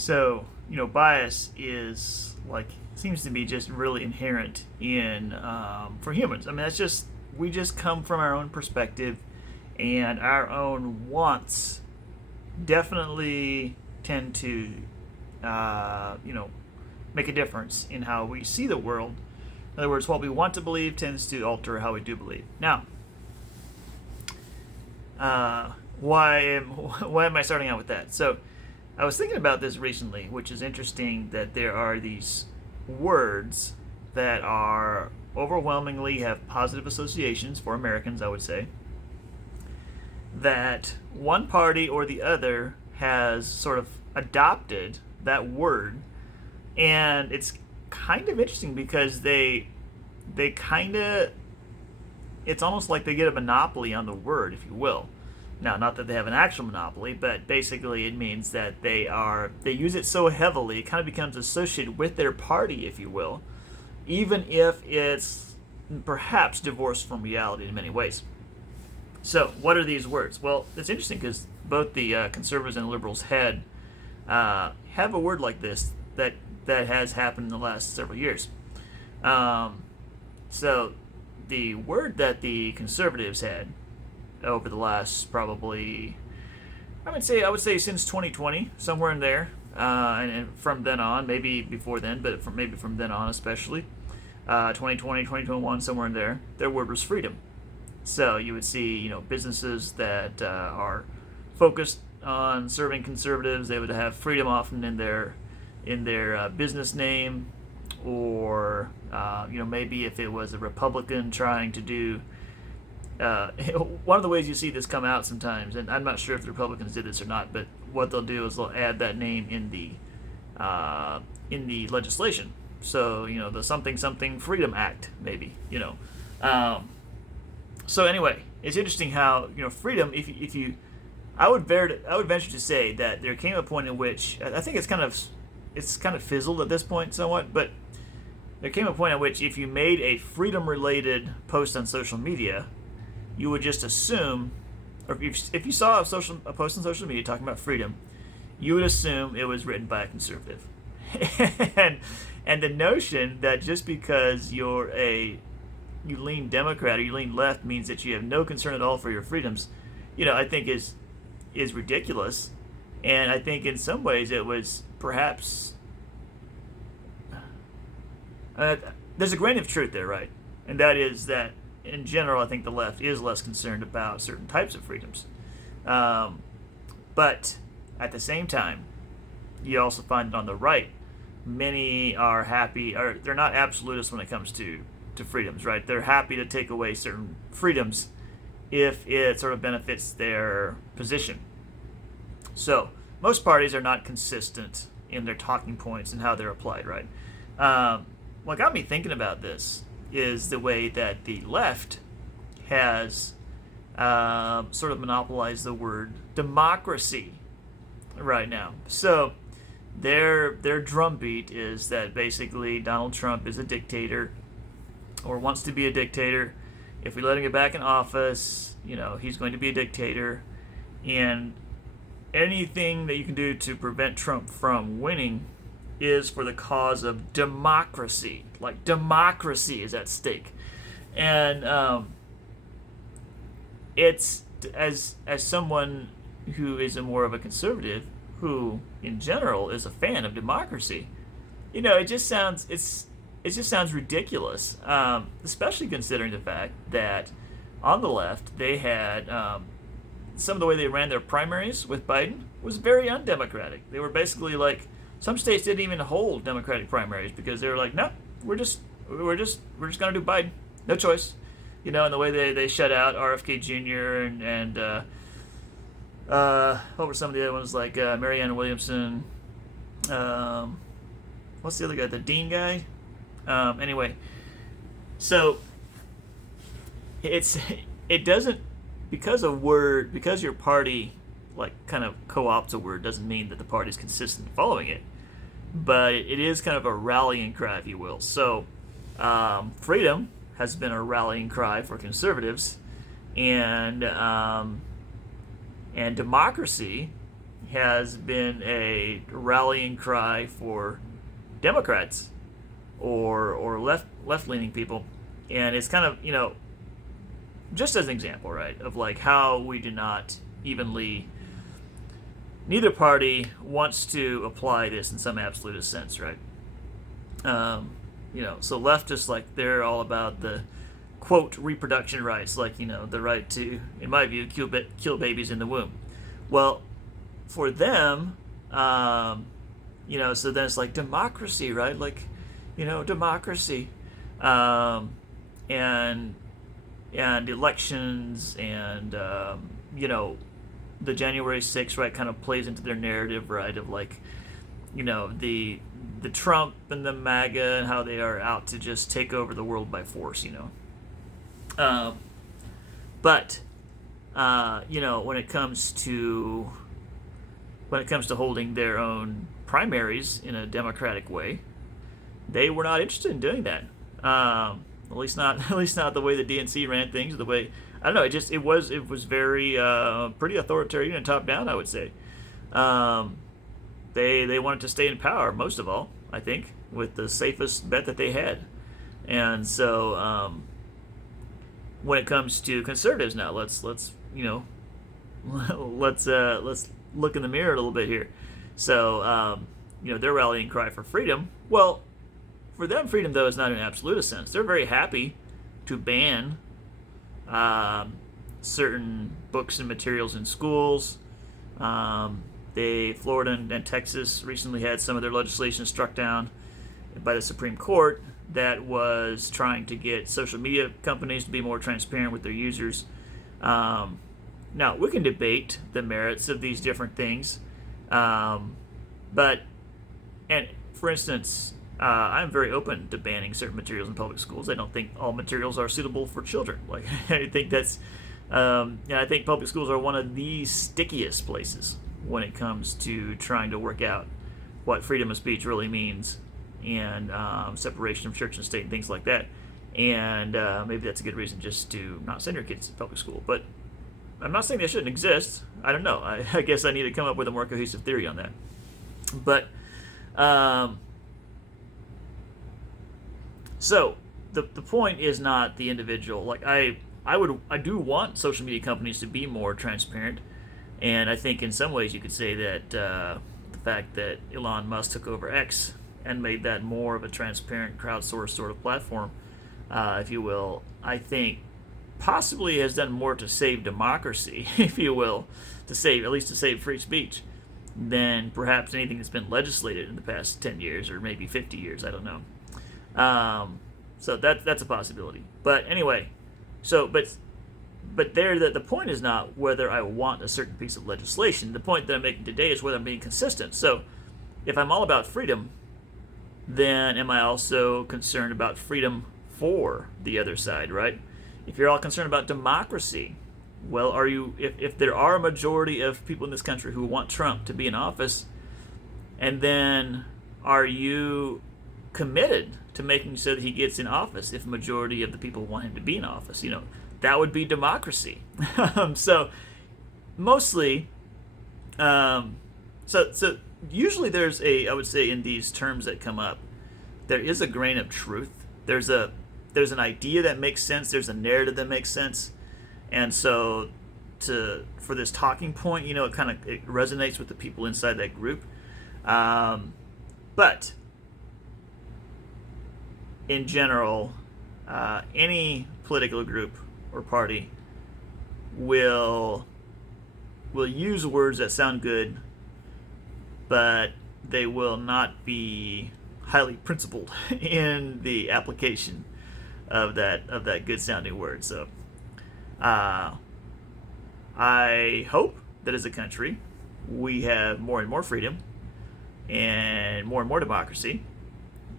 So, bias is seems to be just really inherent in for humans. I mean, that's just we just come from our own perspective, and our own wants definitely tend to, uh, you know, make a difference in how we see the world. In other words, what we want to believe tends to alter how we do believe. Now, why am I starting out with that? So, I was thinking about this recently, which is interesting that there are these words that are overwhelmingly have positive associations for Americans, I would say, that one party or the other has sort of adopted that word, and it's kind of interesting because they kind of it's almost like they get a monopoly on the word, if you will. Now, not that they have an actual monopoly, but basically it means that they use it so heavily, it kind of becomes associated with their party, if you will, even if it's perhaps divorced from reality in many ways. So, what are these words? Well, it's interesting because both the conservatives and liberals have a word like this that has happened in the last several years. Um, so, the word that the conservatives had over the last probably I would say since 2020, somewhere in there, and from then on, maybe before then, but maybe from then on especially, 2020, 2021, somewhere in there, their word was freedom. So you would see, businesses that are focused on serving conservatives. They would have freedom often in their business name, or maybe if it was a Republican trying to do. One of the ways you see this come out sometimes, and I'm not sure if the Republicans did this or not, but what they'll do is they'll add that name in the legislation. So the something something Freedom Act, maybe. So anyway, it's interesting how freedom. If you I would venture to say that there came a point in which I think it's kind of fizzled at this point somewhat, but there came a point at which if you made a freedom related post on social media, you would just assume, or if you saw a post on social media talking about freedom, you would assume it was written by a conservative. and the notion that just because you lean Democrat or you lean left means that you have no concern at all for your freedoms, I think is ridiculous. And I think in some ways it was perhaps there's a grain of truth there, right? And that is that in general, I think the left is less concerned about certain types of freedoms. But at the same time, you also find it on the right. Many are happy, or they're not absolutists when it comes to freedoms, right? They're happy to take away certain freedoms if it sort of benefits their position. So, most parties are not consistent in their talking points and how they're applied, right? What got me thinking about this is the way that the left has sort of monopolized the word democracy right now. So their drumbeat is that basically Donald Trump is a dictator or wants to be a dictator. If we let him get back in office, he's going to be a dictator, and anything that you can do to prevent Trump from winning is for the cause of democracy. Like, democracy is at stake. And it's as someone who is more of a conservative, who in general is a fan of democracy, it just sounds ridiculous, especially considering the fact that on the left they had some of the way they ran their primaries with Biden was very undemocratic. They were basically like, some states didn't even hold Democratic primaries because they were like, no, we're just gonna do Biden, no choice, and the way they shut out RFK Jr. and what were some of the other ones, like Marianne Williamson, what's the other guy, the Dean guy, anyway. So it doesn't, because your party kind of co-opts a word, doesn't mean that the party is consistent in following it, but it is kind of a rallying cry, if you will. So freedom has been a rallying cry for conservatives, and democracy has been a rallying cry for Democrats or left leaning people, and it's kind of, just as an example, right, of like how we do not evenly. Neither party wants to apply this in some absolutist sense, right? So leftists, like, they're all about the quote reproduction rights, like, the right to, in my view, kill babies in the womb. Well, for them, so then it's like democracy, right? Like, democracy, and elections, and the January 6th, right, kind of plays into their narrative, right, of like, the Trump and the MAGA and how they are out to just take over the world by force, But when it comes to holding their own primaries in a democratic way, they were not interested in doing that. At least not the way the DNC ran things. The way, I don't know. It was very pretty authoritarian and top down, I would say. They wanted to stay in power, most of all, I think, with the safest bet that they had. And so when it comes to conservatives now, let's let's look in the mirror a little bit here. So their rallying cry for freedom. Well, for them, freedom, though, is not in an absolute sense. They're very happy to ban certain books and materials in schools. Florida and Texas recently had some of their legislation struck down by the Supreme Court that was trying to get social media companies to be more transparent with their users. Now, we can debate the merits of these different things, but for instance, I'm very open to banning certain materials in public schools. I don't think all materials are suitable for children. Like, I think that's, I think public schools are one of the stickiest places when it comes to trying to work out what freedom of speech really means, and separation of church and state and things like that. And maybe that's a good reason just to not send your kids to public school. But I'm not saying they shouldn't exist. I don't know. I guess I need to come up with a more cohesive theory on that. But so the point is not the individual. Like, I do want social media companies to be more transparent, and I think in some ways you could say that the fact that Elon Musk took over X and made that more of a transparent, crowdsourced sort of platform, if you will, I think possibly has done more to save democracy, if you will, at least to save free speech, than perhaps anything that's been legislated in the past 10 years or maybe 50 years. I don't know. So that's a possibility. But anyway, but there, the point is not whether I want a certain piece of legislation. The point that I'm making today is whether I'm being consistent. So if I'm all about freedom, then am I also concerned about freedom for the other side, right? If you're all concerned about democracy, well, are you? If there are a majority of people in this country who want Trump to be in office, and then are you committed to making sure that he gets in office if a majority of the people want him to be in office? That would be democracy. So mostly, so usually there's I would say in these terms that come up, there is a grain of truth. There's an idea that makes sense. There's a narrative that makes sense. And so for this talking point, it resonates with the people inside that group. But in general, any political group or party will use words that sound good, but they will not be highly principled in the application of that good sounding word. So I hope that as a country we have more and more freedom and more democracy,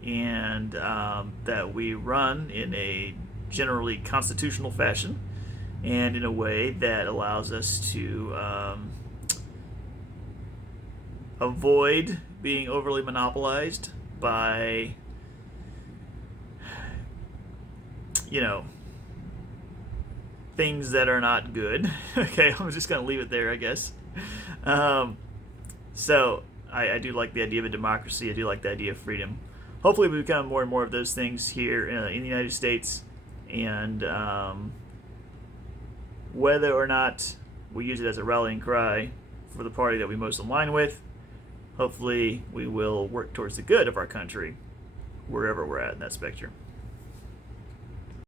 and that we run in a generally constitutional fashion and in a way that allows us to avoid being overly monopolized by things that are not good. Okay, I'm just going to leave it there, I guess. So I do like the idea of a democracy. I do like the idea of freedom. Hopefully, we become more and more of those things here in the United States, and whether or not we use it as a rallying cry for the party that we most align with, hopefully we will work towards the good of our country wherever we're at in that spectrum.